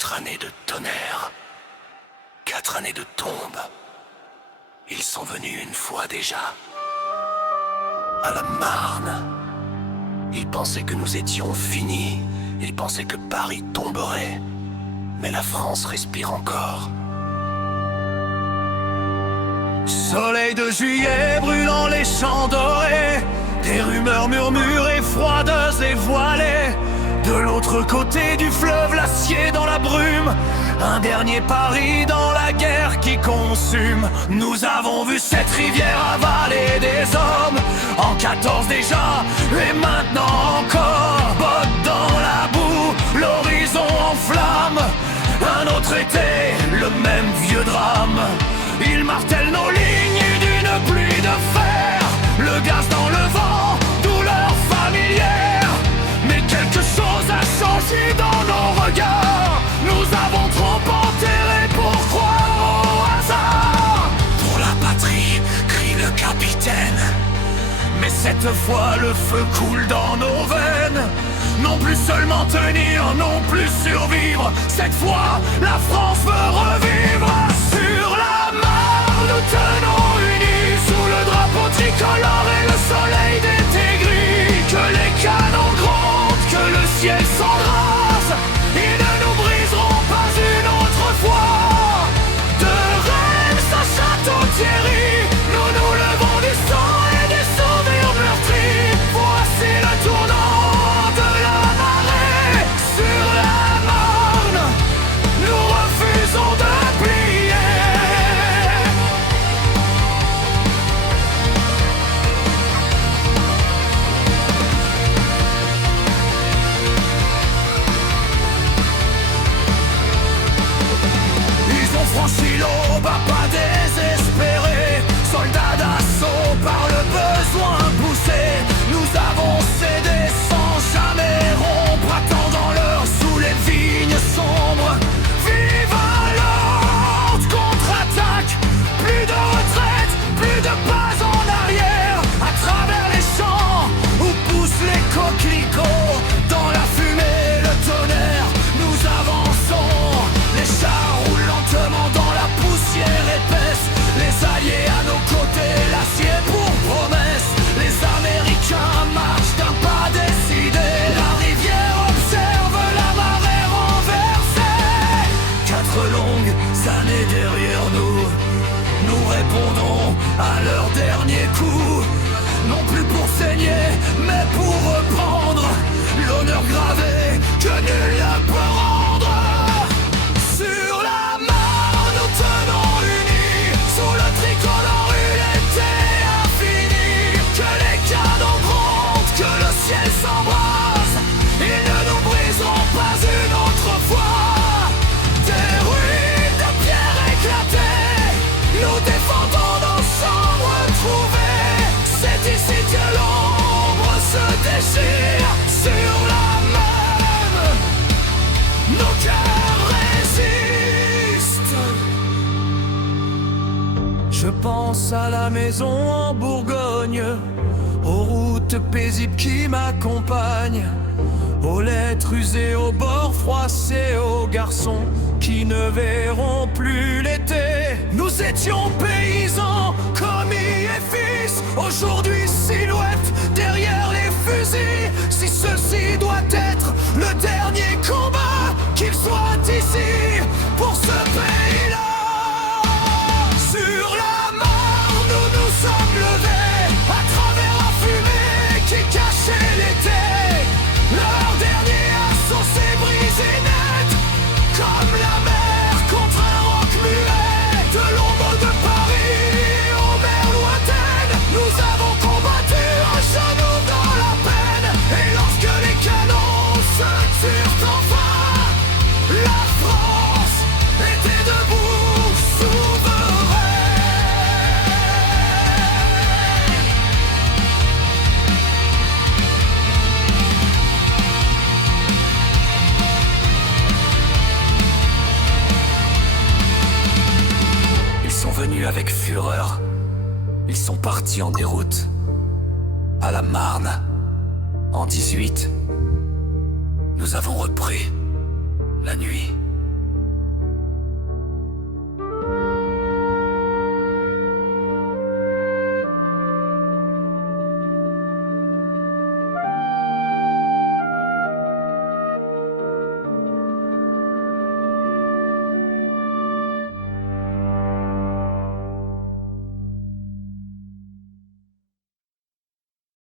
4 années de tonnerre, 4 années de tombe. Ils sont venus une fois déjà. À la Marne. Ils pensaient que nous étions finis. Ils pensaient que Paris tomberait. Mais la France respire encore. Soleil de juillet brûlant les champs dorés, des rumeurs murmurées, froides et voilées. De l'autre côté du fleuve, l'acier dans la brume, un dernier Paris dans la guerre qui consume. Nous avons vu cette rivière avaler des hommes, en 14 déjà, et maintenant encore. Bottes dans la boue, l'horizon en flammes, un autre été, le même vieux drame. Ils martèlent nos lignes d'une pluie de fer, le gaz dans le vent, douleur familière. Mais quelque chose a changé dans nos regards. Nous avons trop enterré pour croire au hasard. Pour la patrie, crie le capitaine. Mais cette fois le feu coule dans nos veines. Non plus seulement tenir, non plus survivre. Cette fois, la France veut revivre. Sur la Marne, nous tenons unis sous le drapeau tricolore et le soleil d'été gris. Que les canons grondent, que le ciel s'embrase. Ils ne nous briseront pas une autre fois. De Reims à Château-Thierry, nous nous levons du sang et des souvenirs meurtris. Voici le tournant de la marée. Sur la Marne, nous refusons de plier. Ils ont franchi l'aube à pas désespérés, soldats d'assaut par le besoin poussé. Nous avons cédé sans jamais rompre, attendant l'heure sous les vignes sombres. Vive l'ordre, contre-attaque, plus de retraite, plus de pas en arrière. À travers les champs où poussent les coquelicots, dans la fumée, le tonnerre, nous avançons. Les chars roulent lentement dans la poussière épaisse. Les alliés à nos côtés, l'acier pour promesse. Les Américains marchent d'un pas décidé. La rivière observe la marée renversée. 4 longues années derrière nous, nous répondons à leur dernier coup. Non plus pour saigner, mais pour reprendre l'honneur gravé que nul ne peut rendre. Sur la Marne, nous tenons unis sous le tricolore, une été infinie. Que les canons grondent, que le ciel s'embrase. Ils ne nous briseront pas une autre fois. Des ruines de pierre éclatées, nous défendons nos champs retrouvés. C'est ici que l'ombre se déchire. Sur la Marne, nos cœurs résistent. Je pense à la maison en Bourgogne, aux routes paisibles qui m'accompagnent, aux lettres usées, aux bords froissés, aux garçons qui ne verront plus l'été. Nous étions paysans, commis et fils, aujourd'hui silhouette derrière les fusils. Si ceci doit être le dernier combat, qu'il soit ici pour ce pays-là. Sur la Marne, nous nous sommes levés à travers la fumée qui cachait l'été. Leur dernier assaut s'est brisé net, comme la mer contre un roc muet. De l'ombre de Paris aux mers lointaines, nous avons combattu un genou dans la peine. Et lorsque les canons se turent enfin, la France était debout, souveraine. Ils sont venus avec fureur. Ils sont partis en déroute. À la Marne, en 18, nous avons repris la nuit.